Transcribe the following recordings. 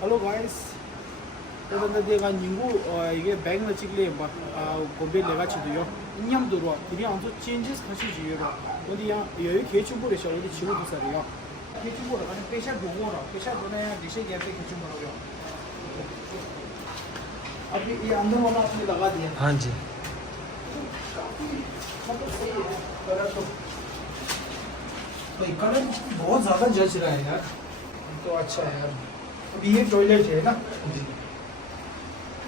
Hello guys. 내가 님고 이게 백나 찍래 봐. 고베 내가 치도요. 인념도로 그냥 아주 changes 같이 지요로. 어디야? 여기 개추보래셔. 어디 지고도 살이요. 개추보라. 아니 पेशा 보고라. पेशा बनाया जिसे कहते हैं केचुबोरा। अभी ये अंदर वाला आपने लगा दिया। हाँ जी। मतलब सही है। कलर तो कलर बहुत ज़्यादा जच रहा है यार। तो अच्छा है यार। अभी ये टॉयलेट है ना?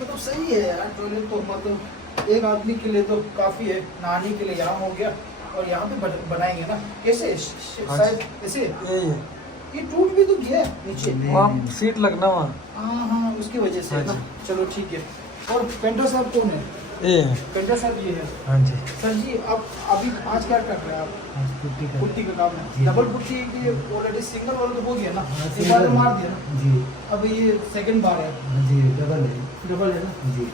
मतलब सही है यार टॉयलेट तो मतलब एक आदमी के लिए तो काफ़ी है। नहाने के लिए यहाँ हो गया और यहाँ पे बनाएंगे ना कैसे शायद ऐसे ये टूट भी तो गया नीचे वहाँ सीट लगना वहाँ। हाँ उसकी वजह से है ना। चलो ठीक है। और पेंटर साहब कौन है? पेंटर साहब ये है। हाँ जी। सर जी आप अभी आज क्या कर रहे हैं आप? पुट्टी का काम है। डबल पुट्टी की ऑलरेडी सिंगल वाला तो हो गया ना? एक बार मार दिया ना जी। अब ये सेकंड बार है जी डबल है ना? जी।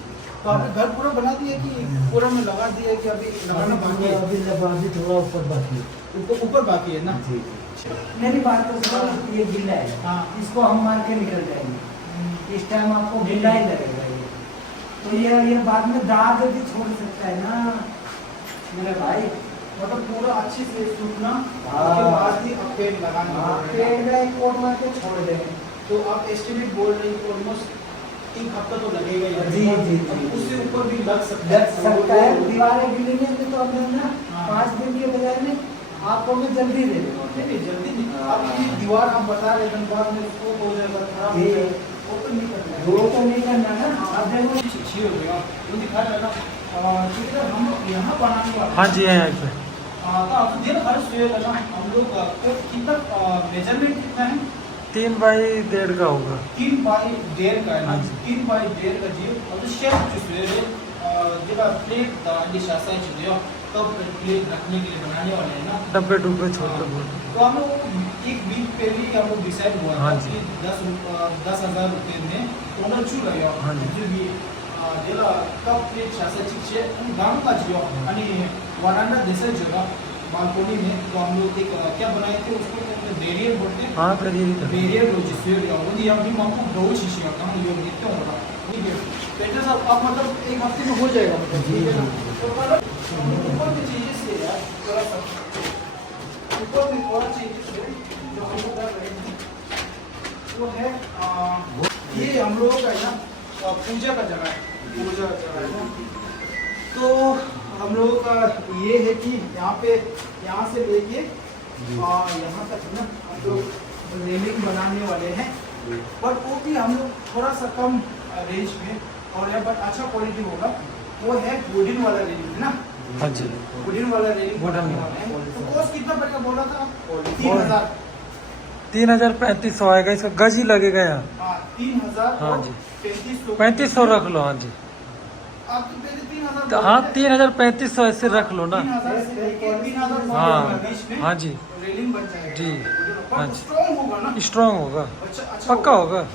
तो आपने घर पूरा बना दिया कि पूरा में लगा दिया कि अभी लगाना बाकी है? अभी थोड़ा ऊपर बाकी है। ऊपर बाकी है ना? जी। मेरी बात तो सुनो, ये गिल्ला है। हाँ। इसको हम मार के निकल जाएंगे। इस टाइम आपको गिल्ला ही लगेगा ये। तो ये बाद में दाग भी छोड़ सकता है ना मेरे भाई। मतलब पूरा अच्छी से सूखना उसके बाद ही आप पेड़ लगाना। पेड़ में एक कोट मार के छोड़ देंगे। तो आप एस्टिमेट बोल रहे हैं ऑलमोस्ट 1 हफ्ता तो लगेगा ही। जी जी जी। उससे ऊपर भी लग सकता है दीवारें गिलेंगे तो हमें ना 5 दिन के बजाय में आपको मैं जल्दी दे दूँगा। नहीं जल्दी नहीं। अब ये दीवार हम बता रहे हैं बाद में उसको हो जाएगा खराब हो जाएगा वो तो नहीं करना है। वो तो नहीं करना ना। अब देखो अच्छी हो गया वो दिखा रहा था ठीक है हम यहाँ बनाने वाले। हाँ जी है यहाँ पे। तो आप दिन हर सुबह लगा हम लोग कितना मेजरमेंट कितना है? 3 बाई 1.5 का होगा। 3 बाई 1.5 का है ना? 3 बाई 1.5 का जी और शेप जो है जब प्लेट दांडी शासा चाहिए तब प्लेट रखने के लिए बनाने वाले हैं ना। डब्बे डुब्बे छोड़ दो। तो हम लोग एक वीक पहले ही हम लोग डिसाइड हुआ हाँ था जी। कि 10,000 रुपये में टोटल चू रहा हाँ जी। जो भी जेला कप प्लेट शासा चिचे गांव का जियो आणि वरांडा देसाई जगह बालकोनी में तो हम लोग एक क्या बनाए थे उसको बैरियर बोलते हैं। हाँ बैरियर जिससे वो ये अभी आपको दो शीशे का काम योग देखते होगा ठीक है। पेंटर साहब आप मतलब 1 हफ्ते में हो जाएगा मतलब ठीक है ना? तो मतलब ऊपर की चीजें से यार थोड़ा सा ऊपर में थोड़ा चीजें से जो हम लोग कर रहे हैं वो है ये हम लोगों का है ना पूजा का जगह है। पूजा का जगह है ना तो हम लोगों का ये है कि यहाँ से लेके यहाँ तक ना हम लोग रेलिंग बनाने वाले हैं पर वो भी हम लोग थोड़ा सा कम रेंज में और है बट अच्छा क्वालिटी होगा। वो है वुडन वाला रेलिंग है ना? हाँ जी। वुडन वाला रेलिंग बनाने वाले हैं। तो कॉस्ट कितना पड़ेगा बोला था? 3,000। 3,3500 आएगा। इसका गज ही लगेगा यहाँ। 3,000 हाँ जी। 3500 रख लो। हाँ जी। आप तो पहले 3,000 हाँ 3,3500 ऐसे रख लो ना। 3,000 से लेके 3,000 हाँ बीच में हाँ जी। रेलिंग बन जाएगा जी। हाँ हाँ जी। स्ट्रॉन्ग होगा ना? स्ट्रॉन्ग होगा। अच्छा पक्का होगा।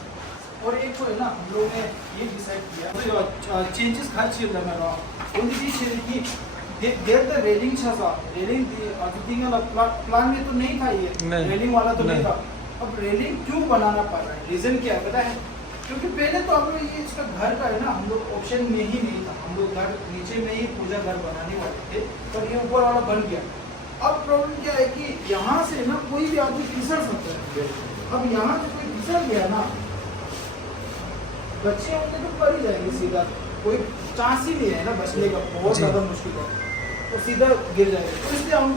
और एक तो है ना हम लोग ने ये डिसाइड किया चेंजेस हर चीज में रहा ओनली दिस है कि देयर द रेलिंग छासा रेलिंग अदितिंग प्लान में तो नहीं था ये रेलिंग वाला तो नहीं था। अब रेलिंग क्यों बनाना पड़ रहा है? रीजन क्या है पता है? क्योंकि पहले तो हम लोग ये इसका घर का है ना हम लोग ऑप्शन में ही नहीं था। हम लोग घर नीचे में ही पूजा घर बनाने वाले थे पर ये ऊपर वाला बन गया। अब प्रॉब्लम क्या है कि यहाँ से ना कोई भी आदमी फिसल सकता है। अब यहाँ से कोई फिसल गया ना बच्चे होंगे तो पड़ ही जाएंगे सीधा। कोई चांस ही नहीं है ना बचने का। बहुत ज़्यादा मुश्किल है तो सीधा गिर जाएगा। तो इसलिए हम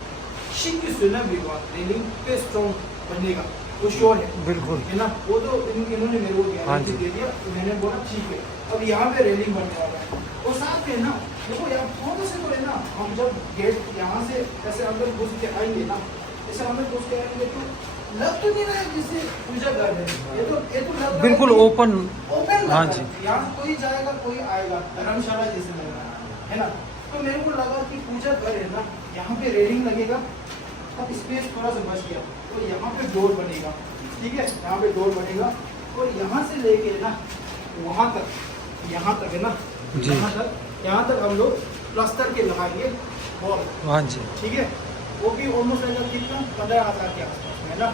शीट की सुना भी हुआ रेलिंग पे स्ट्रॉन्ग बनने का वो श्योर है बिल्कुल है ना। वो तो इन्होंने मेरे को गारंटी दे दिया। मैंने बोला ठीक है अब यहाँ पे रेलिंग बनने वाला है और साथ में ना देखो यहाँ थोड़ा से तो है ना हम जब गेट यहाँ से ऐसे अंदर घुस के आएंगे ना ऐसे अंदर घुस के आएंगे तो लग तो नहीं रहा है जैसे पूजा घर है। ये तो लग बिल्कुल ओपन। हाँ जी। यहाँ कोई जाएगा कोई आएगा धर्मशाला जैसे लग रहा है ना। तो मेरे को लगा कि पूजा घर है ना यहाँ पे रेलिंग लगेगा अब स्पेस थोड़ा सा बच गया तो यहाँ पे डोर बनेगा ठीक है। यहाँ पे डोर बनेगा और यहाँ से लेके ना वहाँ तक यहाँ तक है ना यहाँ तक हम लोग प्लास्टर के लगाएंगे वॉल। हाँ जी। ठीक है वो भी ऑलमोस्ट लगेगा कितना 15,000 के आसपास है ना।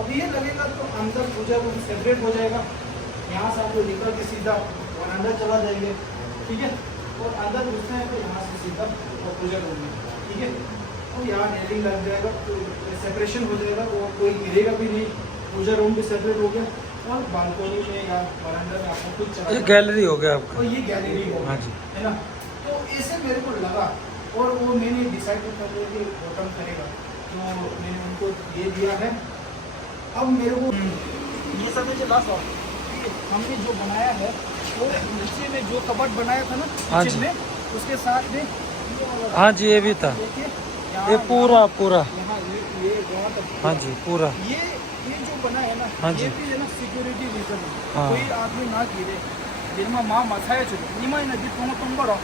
अब ये लगेगा तो अंदर पूजा रूम सेपरेट हो जाएगा यहाँ से आप लोग निकल के सीधा और अंदर चला जाएंगे, ठीक है। और अंदर घुसते हैं तो यहाँ से सीधा पूजा करेंगे, ठीक है। और यहाँ रेलिंग लग जाएगा, तो सेपरेशन हो जाएगा, वो कोई गिरेगा भी नहीं। पूजा रूम भी सेपरेट हो गया और बालकोनी में या बरामदा में आपको कुछ ये गैलरी हो गया आपका। और ये गैलरी हो हाँ जी, है ना। तो ऐसे मेरे को लगा और वो मैंने डिसाइड कर लिया कि बॉटम करेगा, तो मैंने उनको दे दिया है। अब मेरे को ये सब मुझे लास्ट और हमने जो बनाया है वो नीचे में जो कबर्ड बनाया था ना हाँ किचन जी। में, उसके साथ में ये वाला हाँ जी, ये भी था। देखिए ये पूरा पूरा यहाँ ये यहाँ तक हाँ जी, पूरा। ये जो बना है ना, हाँ जी। ये भी है ना सिक्योरिटी रीजन है। हाँ। कोई आदमी ना गिरे, दिन में माँ मथाया चुके निमा नदी तुम बड़ो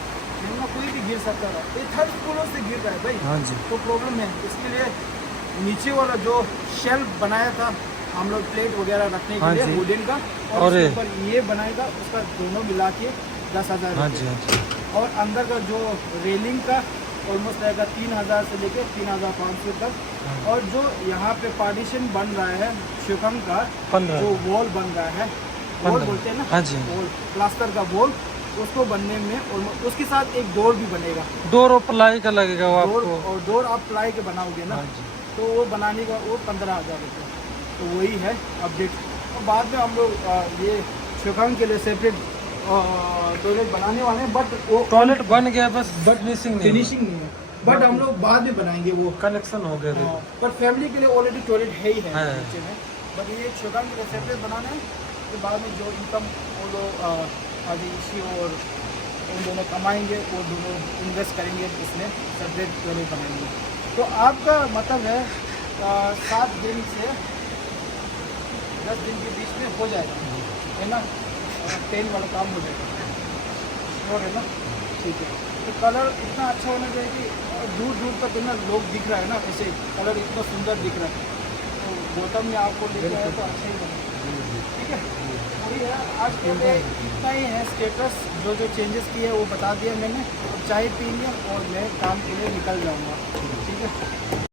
दिन में कोई भी गिर सकता है। ये थर्ड फ्लोर से गिर रहा है भाई, हाँ जी, तो प्रॉब्लम है। इसके लिए नीचे वाला जो शेल्फ बनाया था हम लोग प्लेट वगैरह रखने के हाँ लिए जी। वुडन का, और और उसके ऊपर ये बनाएगा, उसका दोनों मिला के 10,000 हाँ जी, रुपये। हाँ जी। और अंदर का जो रेलिंग का ऑलमोस्ट रहेगा 3,000 से लेकर 3,500 तक। हाँ। और जो यहाँ पे पार्टीशन बन रहा है शिवकंग का, 15 जो वॉल बन रहा है, वॉल 15 बोलते हैं ना, हाँ जी। वॉल प्लास्टर का वॉल, उसको बनने में almost- उसके साथ एक डोर भी बनेगा। डोर और प्लाई का लगेगा वो डोर आपको। और डोर आप प्लाई के बनाओगे ना, हाँ जी, तो वो बनाने का वो 15,000 रुपये। तो वही है अपडेट। और बाद में हम लोग ये शिवकंग के लिए सेपरेट टॉयलेट बनाने वाले हैं, बट वो टॉयलेट बन गया बस, बट फिनिशिंग नहीं फिनिशिंग नहीं है, बट हम लोग बाद में बनाएंगे वो। कनेक्शन हो गया। हाँ, पर फैमिली के लिए ऑलरेडी टॉयलेट है ही है है। नीचे में, बट ये शिवकंग के लिए सेपरेट बनाना है। तो बाद में जो इनकम वो लोग आदिवासी और उन दोनों कमाएंगे, वो दोनों इन्वेस्ट करेंगे, इसमें सेपरेट टॉयलेट बनाएंगे। तो आपका मतलब है 7 दिन से 10 दिन के बीच में हो जाएगा, है ना। टेन वाला काम हो जाएगा, और है ना, ठीक है। तो कलर इतना अच्छा होना चाहिए कि दूर दूर तक है ना लोग दिख रहा है ना, ऐसे कलर इतना सुंदर दिख रहा है। तो गौतम ने आपको लेके आया तो अच्छा ही बना, ठीक है। वही है आज के लिए इतना ही है स्टेटस। जो जो चेंजेस किए वो बता दिया मैंने। अब चाय पीएंगे और मैं काम के लिए निकल जाऊँगा, ठीक है।